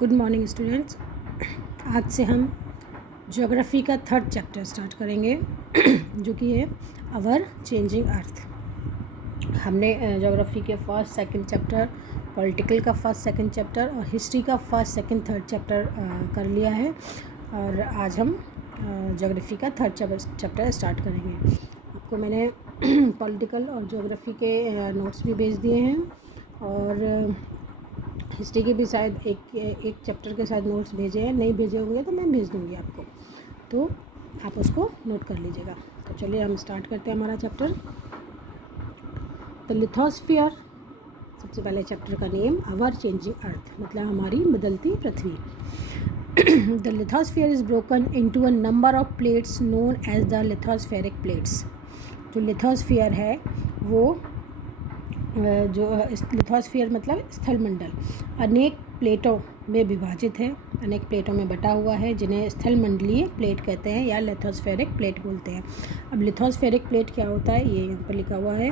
Good morning students. आज से हम ज्योग्राफी का थर्ड चैप्टर स्टार्ट करेंगे जो कि है आवर चेंजिंग अर्थ। हमने ज्योग्राफी के फर्स्ट सेकंड चैप्टर, पॉलिटिकल का फर्स्ट सेकंड चैप्टर और हिस्ट्री का फर्स्ट सेकंड थर्ड चैप्टर कर लिया है और आज हम ज्योग्राफी का थर्ड चैप्टर स्टार्ट करेंगे। आपको मैंने पॉलिटिकल और ज्योग्राफी के नोट्स भी भेज दिए हैं और हिस्ट्री के भी शायद एक चैप्टर के साथ नोट्स भेजे हैं। नहीं भेजे होंगे तो मैं भेज दूँगी आपको, तो आप उसको नोट कर लीजिएगा। तो चलिए हम स्टार्ट करते हैं हमारा चैप्टर द लिथोस्फीयर। सबसे पहले चैप्टर का नेम आवर चेंजिंग अर्थ, मतलब हमारी बदलती पृथ्वी। The lithosphere is broken into a number of plates known as the lithospheric plates. जो लिथोस्फीयर है वो जो लिथोस्फीयर मतलब स्थलमंडल अनेक प्लेटों में विभाजित है, अनेक प्लेटों में बटा हुआ है, जिन्हें स्थलमंडलीय प्लेट कहते हैं या लिथोस्फेरिक प्लेट बोलते हैं। अब लिथोस्फेरिक प्लेट क्या होता है ये यहाँ पर लिखा हुआ है।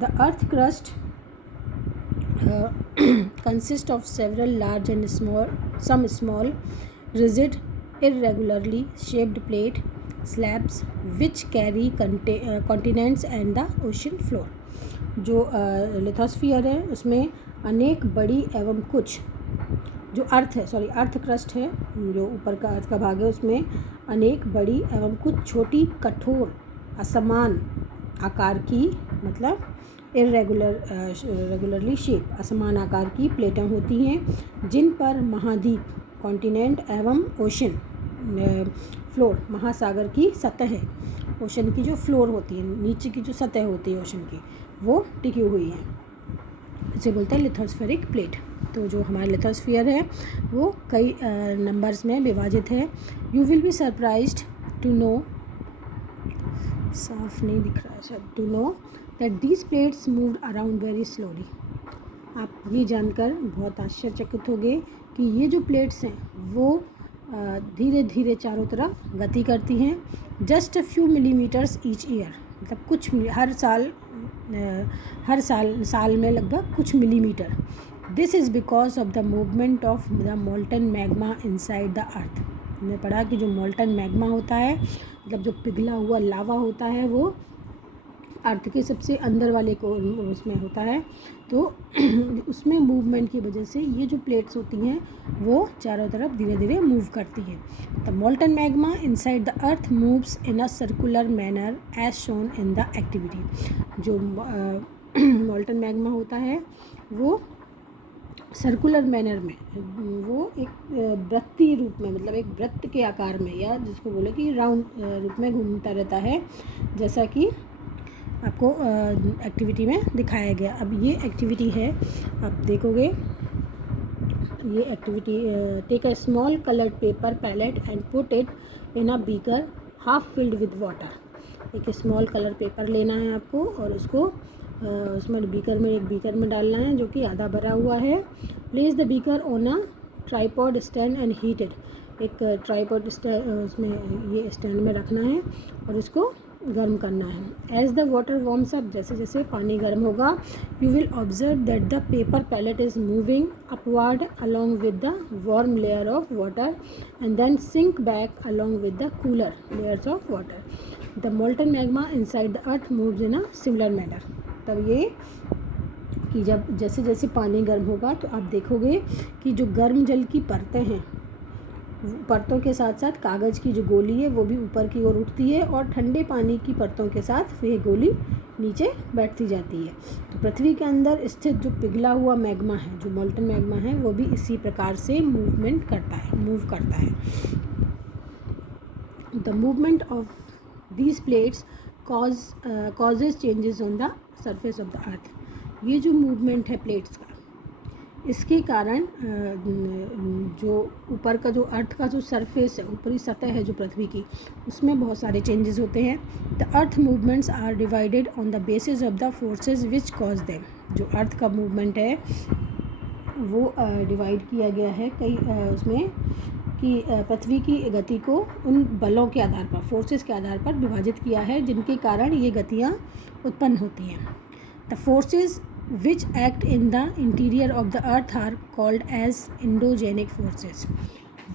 The earth crust consist of several large and some small rigid irregularly shaped plate slabs which carry continents and the ocean floor। जो लिथोस्फीयर है उसमें अनेक बड़ी एवं कुछ जो अर्थ क्रस्ट है, जो ऊपर का अर्थ का भाग है, उसमें अनेक बड़ी एवं कुछ छोटी कठोर असमान आकार की, मतलब रेगुलरली शेप असमान आकार की प्लेटें होती हैं, जिन पर महाद्वीप कॉन्टिनेंट एवं ओशन फ्लोर महासागर की सतह है, ओशन की जो फ्लोर होती है, नीचे की जो सतह होती है ओशन की, वो टिकी हुई है। इसे बोलते हैं लिथोस्फेरिक प्लेट। तो जो हमारा लिथोस्फीयर है वो कई नंबर्स में विभाजित है। You will be surprised to know, साफ नहीं दिख रहा है शायद, to know that these plates move around very slowly. आप ये जानकर बहुत आश्चर्यचकित होंगे कि ये जो प्लेट्स हैं वो धीरे धीरे चारों तरफ गति करती हैं। Just a few millimetres each year, मतलब कुछ हर साल में लगभग कुछ millimetre. This is because of the movement of the molten magma inside the अर्थ। हमने पढ़ा कि जो मोल्टन मैग्मा होता है, मतलब जो पिघला हुआ लावा होता है, वो अर्थ के सबसे अंदर वाले को उसमें होता है। तो उसमें मूवमेंट की वजह से ये जो प्लेट्स होती हैं वो चारों तरफ धीरे धीरे मूव करती हैं। The molten magma inside the earth moves in a circular manner as shown in the activity. जो मोल्टन मैग्मा होता है वो सर्कुलर मैनर में, वो एक वृत्तीय रूप में, मतलब एक वृत्त के आकार में, या जिसको बोले कि राउंड रूप में घूमता रहता है, जैसा कि आपको एक्टिविटी में दिखाया गया। अब ये एक्टिविटी है, आप देखोगे ये activity, take a small coloured paper pellet and put it in a beaker half filled with water. एक स्मॉल कलर पेपर लेना है आपको और उसको उसमें एक बीकर में डालना है जो कि आधा भरा हुआ है। Place the beaker on a tripod stand and heat it. एक ट्राईपॉड उसमें ये स्टैंड में रखना है और इसको गर्म करना है। As the water warms up, जैसे जैसे पानी गर्म होगा, you will observe that the paper pellet is moving upward along with the warm layer of water and then sink back along with the cooler layers of water. The molten magma inside the earth moves in a similar manner. तब ये कि जब जैसे जैसे पानी गर्म होगा तो आप देखोगे कि जो गर्म जल की परतें हैं, परतों के साथ साथ कागज़ की जो गोली है वो भी ऊपर की ओर उठती है और ठंडे पानी की परतों के साथ ये गोली नीचे बैठती जाती है। तो पृथ्वी के अंदर स्थित जो पिघला हुआ मैग्मा है, जो मोल्टन मैग्मा है, वो भी इसी प्रकार से मूव करता है। The movement of these plates causes changes on the surface of the earth. ये जो मूवमेंट है प्लेट्स का, इसके कारण जो ऊपर का जो अर्थ का जो सरफेस है, ऊपरी सतह है जो पृथ्वी की, उसमें बहुत सारे चेंजेस होते हैं। The earth movements are divided on the basis of the forces which cause them. जो अर्थ का मूवमेंट है वो डिवाइड किया गया है कई उसमें कि पृथ्वी की गति को उन बलों के आधार पर, फोर्सेस के आधार पर विभाजित किया है जिनके कारण ये गतियाँ उत्पन्न होती हैं। The forces which act in the interior of the earth are called as endogenic forces.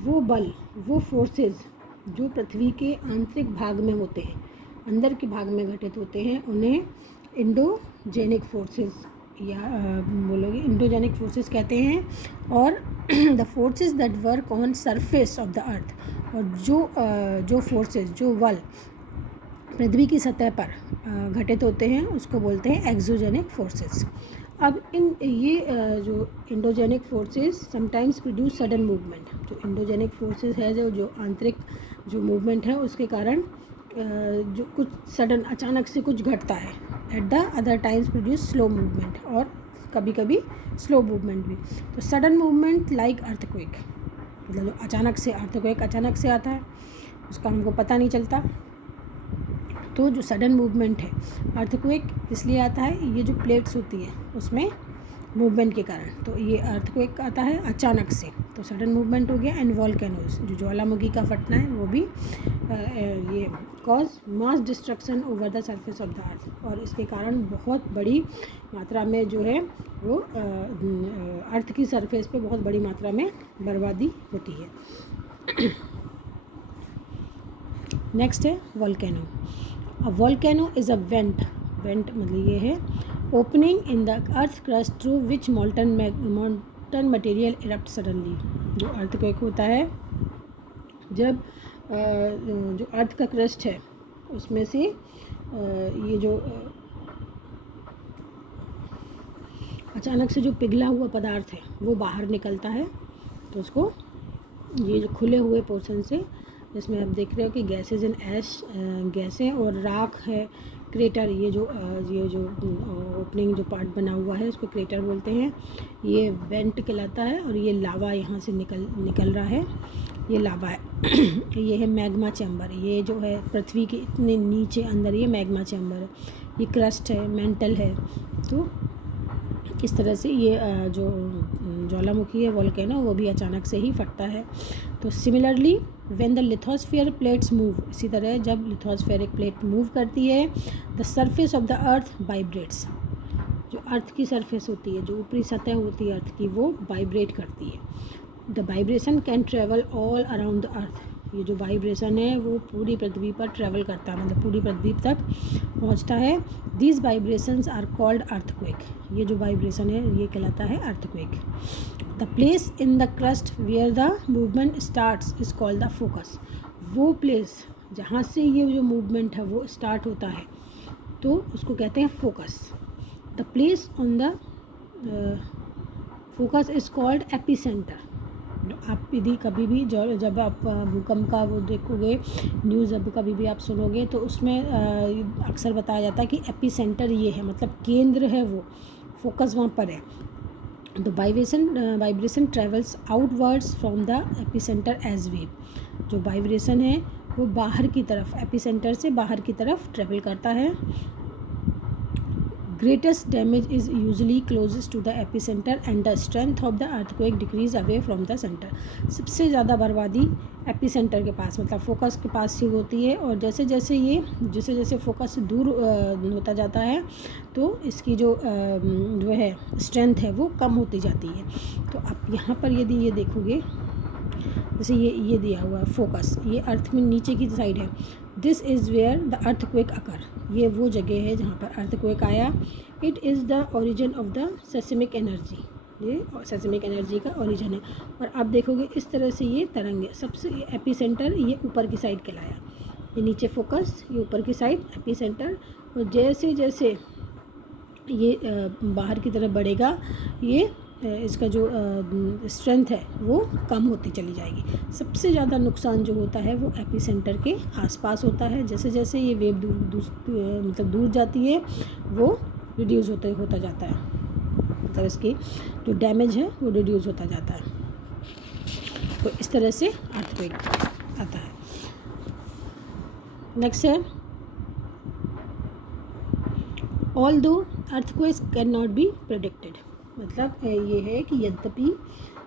वो बल, वो forces जो पृथ्वी के आंतरिक भाग में होते हैं, अंदर के भाग में घटित होते हैं, उन्हें इंडोजेनिक फोर्सेस या बोलोगे इंडोजेनिक फोर्सेस कहते हैं. और the forces that work on surface of the earth, और जो फोर्सेस, जो बल पृथ्वी की सतह पर घटित होते हैं उसको बोलते हैं एक्सोजेनिक फोर्सेस. अब ये जो endogenic forces sometimes produce sudden movement. जो इंडोजेनिक फोर्सेस है, जो आंतरिक जो मूवमेंट है उसके कारण जो कुछ सडन अचानक से कुछ घटता है. At the other times produce slow movement, और कभी कभी स्लो मूवमेंट भी. तो सडन मूवमेंट लाइक अर्थक्वेक, मतलब जो अचानक से अर्थक्वेक अचानक से आता है उसका हमको पता नहीं चलता. तो जो सडन मूवमेंट है अर्थक्वेक इसलिए आता है, ये जो प्लेट्स होती है उसमें मूवमेंट के कारण. तो ये अर्थक्वेक आता है अचानक से, तो सडन मूवमेंट हो गया. एंड वॉल्केनोज, जो ज्वालामुखी का फटना है वो भी ये cause mass destruction over the surface of the earth, और इसके कारण बहुत बड़ी मात्रा में जो है वो अर्थ की सरफेस पे बहुत बड़ी मात्रा में बर्बादी होती है. नेक्स्ट है volcano. A volcano is a went मतलब ये है opening in the earth crust through which मॉल्टन material erupt suddenly. जो अर्थक्वेक होता है जब जो अर्थ का क्रस्ट है उसमें से ये जो अचानक से जो पिघला हुआ पदार्थ है वो बाहर निकलता है. तो उसको ये जो खुले हुए पोर्शन से, जिसमें आप देख रहे हो कि गैसेज एंड ऐश गैसें और राख है, क्रेटर, ये जो ओपनिंग जो पार्ट बना हुआ है उसको क्रेटर बोलते हैं. ये वेंट कहलाता है, और ये लावा यहाँ से निकल रहा है, ये लावा है. ये है मैग्मा चैम्बर, ये जो है पृथ्वी के इतने नीचे अंदर ये मैग्मा चैम्बर है. ये क्रस्ट है, मेंटल है. तो इस तरह से ये जो ज्वालामुखी है वॉल्केनो वो भी अचानक से ही फटता है. तो similarly when the lithosphere plates move, इसी तरह जब लिथोस्फेरिक प्लेट मूव करती है, the surface of the earth vibrates. जो अर्थ की सरफेस होती है, जो ऊपरी सतह होती है अर्थ की, वो वाइब्रेट करती है. The vibration can travel all around the earth. ये जो वाइब्रेशन है वो पूरी पृथ्वी पर ट्रेवल करता है, मतलब पूरी पृथ्वी तक पहुंचता है. These vibrations are called earthquake. ये जो वाइब्रेशन है ये कहलाता है earthquake. The place in the crust where the movement starts is called the focus. वो प्लेस जहाँ से ये जो मूवमेंट है वो स्टार्ट होता है तो उसको कहते हैं focus. The place on the focus is called epicentre. आप यदि कभी भी जब आप भूकंप का वो देखोगे न्यूज़, जब कभी भी आप सुनोगे तो उसमें अक्सर बताया जाता है कि एपिसेंटर ये है, मतलब केंद्र है, वो फोकस वहाँ पर है. The vibration travels outwards from the epicentre as wave. जो वाइब्रेशन है वो बाहर की तरफ, एपिसेंटर से बाहर की तरफ ट्रेवल करता है. Greatest damage is usually closest to the epicenter and the strength of the earthquake decrease away from the center. सबसे ज़्यादा बर्बादी एपिसेंटर के पास, मतलब फोकस के पास ही होती है. और जैसे जैसे फोकस दूर होता जाता है तो इसकी जो है स्ट्रेंथ है वो कम होती जाती है. तो आप यहाँ पर यदि ये देखोगे, जैसे ये दिया हुआ है फोकस, ये अर्थ में नीचे की साइड है. This is where the earthquake occur. ये वो जगह है जहाँ पर अर्थक्वेक आया. It is the origin of the seismic energy. ये सेस्मिक एनर्जी का ओरिजिन है. और आप देखोगे इस तरह से ये तरंग है. सबसे एपिसेंटर ये ऊपर की साइड कहलाया, ये नीचे फोकस, ये ऊपर की साइड एपिसेंटर. और जैसे जैसे ये बाहर की तरफ बढ़ेगा ये इसका जो स्ट्रेंथ है वो कम होती चली जाएगी. सबसे ज़्यादा नुकसान जो होता है वो एपिसेंटर के आसपास होता है. जैसे जैसे ये वेव दूर जाती है वो रिड्यूस होता जाता है, मतलब इसकी जो डैमेज है वो रिड्यूस होता जाता है. तो इस तरह से अर्थक्वेक आता है. नेक्स्ट है although earthquakes can not be predicted. मतलब ये है कि यद्यपि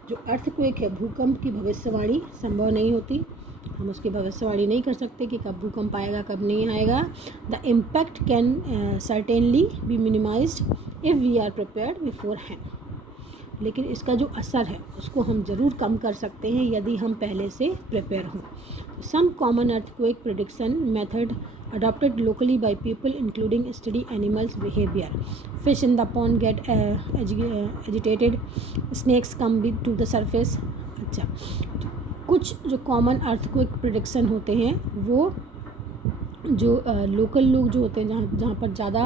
जो अर्थक्वेक है, भूकंप की भविष्यवाणी संभव नहीं होती. हम उसकी भविष्यवाणी नहीं कर सकते कि कब भूकंप आएगा कब नहीं आएगा. The impact can certainly be minimised if we are prepared beforehand. लेकिन इसका जो असर है उसको हम ज़रूर कम कर सकते हैं यदि हम पहले से प्रिपेयर हों। Some common earthquake prediction method adopted locally by people including study animals behavior. Fish in the pond get agitated, snakes come to the surface. अच्छा, कुछ जो कॉमन अर्थक्वेक प्रेडिक्शन होते हैं वो जो लोकल लोग जो होते हैं जहाँ पर ज़्यादा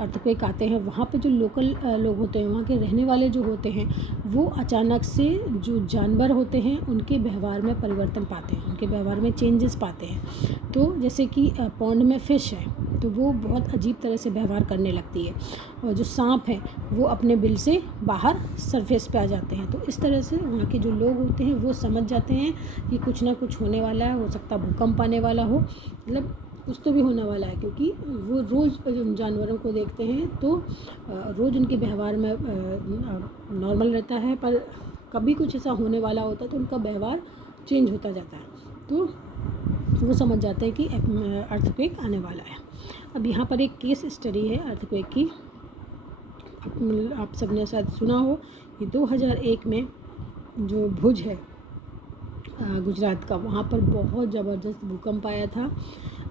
अर्थक्वेक आते हैं वहाँ पे जो लोकल लोग होते हैं वहाँ के रहने वाले जो होते हैं वो अचानक से जो जानवर होते हैं उनके व्यवहार में परिवर्तन पाते हैं, उनके व्यवहार में चेंजेस पाते हैं। तो जैसे कि पॉन्ड में फ़िश है तो वो बहुत अजीब तरह से व्यवहार करने लगती है, और जो सांप है वो अपने बिल से बाहर सरफेस पे आ जाते हैं। तो इस तरह से वहाँ के जो लोग होते हैं वो समझ जाते हैं कि कुछ ना कुछ होने वाला है, हो सकता भूकंप आने वाला हो, मतलब कुछ तो भी होने वाला है, क्योंकि वो रोज़ जानवरों को देखते हैं तो रोज़ उनके व्यवहार में नॉर्मल रहता है, पर कभी कुछ ऐसा होने वाला होता है तो उनका व्यवहार चेंज होता जाता है, तो वो समझ जाते हैं कि अर्थक्वेक आने वाला है। अब यहाँ पर एक केस स्टडी है अर्थक्वेक की, आप सबने शायद सुना हो कि 2001 में जो भुज है गुजरात का, वहाँ पर बहुत ज़बरदस्त भूकंप आया था।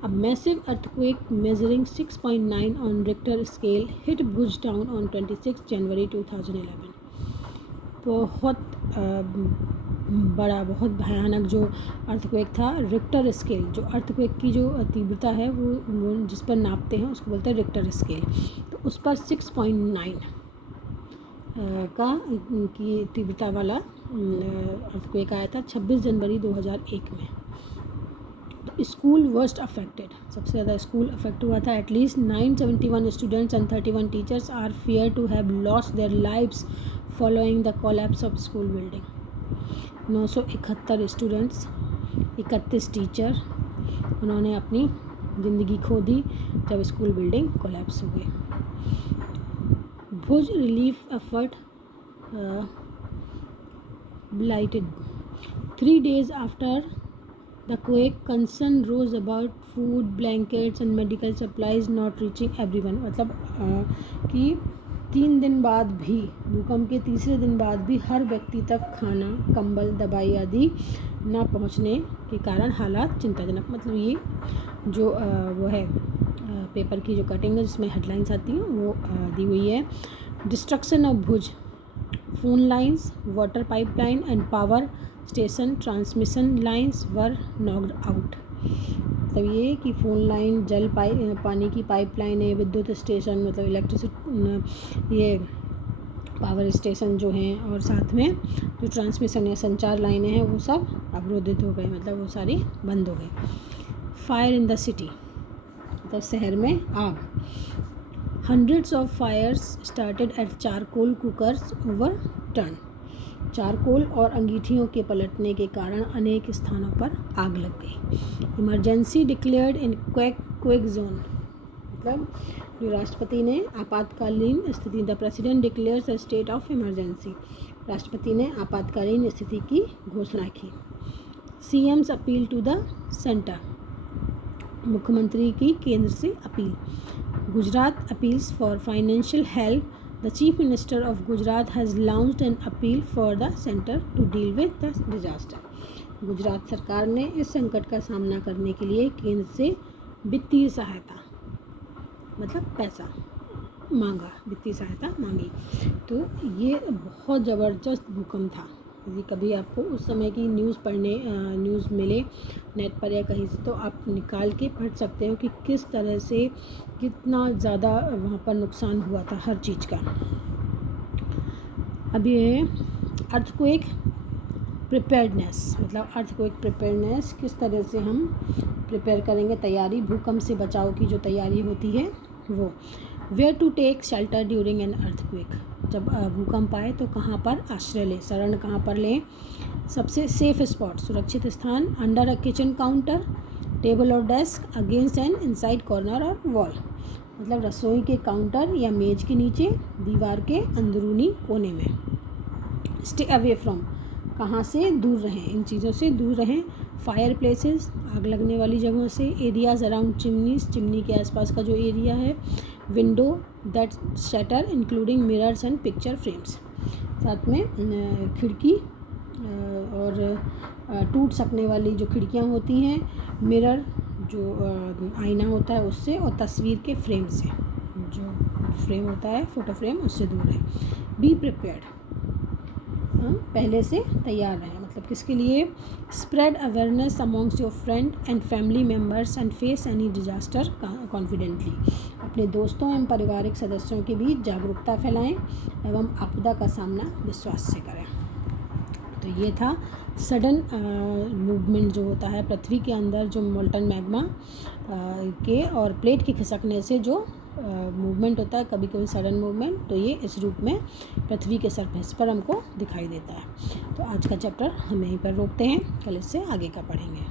अब massive earthquake measuring 6.9 on Richter scale hit Bhuj town on 26 जनवरी 2011। बहुत बड़ा, बहुत भयानक जो अर्थक्वेक था। रिक्टर स्केल, जो अर्थक्वेक की जो तीव्रता है वो जिस पर नापते हैं उसको बोलते हैं रिक्टर स्केल, तो उस पर 6.9 की तीव्रता वाला अर्थक्वेक आया था 26 जनवरी 2001 में। तो स्कूल वर्स्ट अफेक्टेड, सबसे ज़्यादा स्कूल अफेक्ट हुआ था। At least 971 students and 31 teachers are fear to have lost their lives following the collapse of school building. 971 students, 31 teacher, उन्होंने अपनी ज़िंदगी खो दी जब स्कूल बिल्डिंग कोलैप्स हो गई। भुज relief effort blighted. 3 days after the quake, concern rose about food, blankets and medical supplies not reaching everyone. मतलब कि 3 दिन बाद भी, भूकंप के तीसरे दिन बाद भी हर व्यक्ति तक खाना, कंबल, दवाई आदि ना पहुंचने के कारण हालात चिंताजनक। मतलब ये जो वो है पेपर की जो कटिंग है जिसमें हेडलाइंस आती हैं वो दी हुई है। Destruction of Bhuj, phone lines, water pipeline and power station transmission lines were knocked out. मतलब ये कि फ़ोन लाइन, पानी की पाइपलाइन है, विद्युत स्टेशन मतलब इलेक्ट्रिसिटी, ये पावर स्टेशन जो हैं, और साथ में जो ट्रांसमिशन या संचार लाइनें हैं वो सब अवरोधित हो गए, मतलब वो सारी बंद हो गई। फायर इन द सिटी, मतलब शहर में आग। Hundreds of fires started at charcoal cookers overturned. Charcoal और अंगीठियों के पलटने के कारण अनेक स्थानों पर आग लग गई। Emergency declared in quake zone, मतलब जो राष्ट्रपति ने आपातकालीन स्थिति, the president declares a state of emergency, राष्ट्रपति ने आपातकालीन स्थिति की घोषणा की। CMs appeal to the centre, मुख्यमंत्री की केंद्र से अपील। Gujarat appeals for financial help, the chief minister of Gujarat has launched an appeal for the centre to deal with the disaster. Gujarat सरकार ने इस संकट का सामना करने के लिए केंद्र से वित्तीय सहायता, मतलब पैसा मांगा, वित्तीय सहायता मांगी। तो ये बहुत ज़बरदस्त भूकंप था। यदि कभी आपको उस समय की न्यूज़ मिले नेट पर या कहीं से, तो आप निकाल के पढ़ सकते हो कि किस तरह से कितना ज़्यादा वहाँ पर नुकसान हुआ था हर चीज़ का। अब ये अर्थक्वेक प्रिपेयर्डनेस, मतलब अर्थक्वेक प्रिपेयर्डनेस किस तरह से हम प्रिपेयर करेंगे, तैयारी, भूकंप से बचाव की जो तैयारी होती है वो। Where to take shelter during an earthquake, जब भूकंप आए तो कहाँ पर आश्रय लें, शरण कहाँ पर लें। सबसे सेफ स्पॉट, सुरक्षित स्थान, under a kitchen counter, table और desk, against an inside corner और वॉल, मतलब रसोई के काउंटर या मेज के नीचे, दीवार के अंदरूनी कोने में। स्टे अवे फ्रॉम, कहाँ से दूर रहें, इन चीज़ों से दूर रहें। फायर प्लेसेस, आग लगने वाली जगहों से। एरियाज़ अराउंड चिमनीज, चिमनी के आसपास का जो एरिया है। Window that shutter including mirrors and picture frames. साथ में खिड़की और टूट सकने वाली जो खिड़कियाँ होती हैं, मिरर जो आईना होता है उससे, और तस्वीर के फ्रेम से, जो फ्रेम होता है फ़ोटो फ्रेम उससे दूर रहें। बी प्रिपेयर्ड, पहले से तैयार रहें, मतलब किसके लिए? Spread awareness amongst your friend and family members and face any disaster confidently. अपने दोस्तों एवं पारिवारिक सदस्यों के बीच जागरूकता फैलाएं एवं आपदा का सामना विश्वास से करें। तो ये था सडन मूवमेंट जो होता है पृथ्वी के अंदर, जो मोल्टन मैग्मा के और प्लेट के खिसकने से जो मूवमेंट होता है, कभी कभी सडन मूवमेंट, तो ये इस रूप में पृथ्वी के सरफेस पर हमको दिखाई देता है। तो आज का चैप्टर हम यहीं पर रोकते हैं, कल इससे आगे का पढ़ेंगे।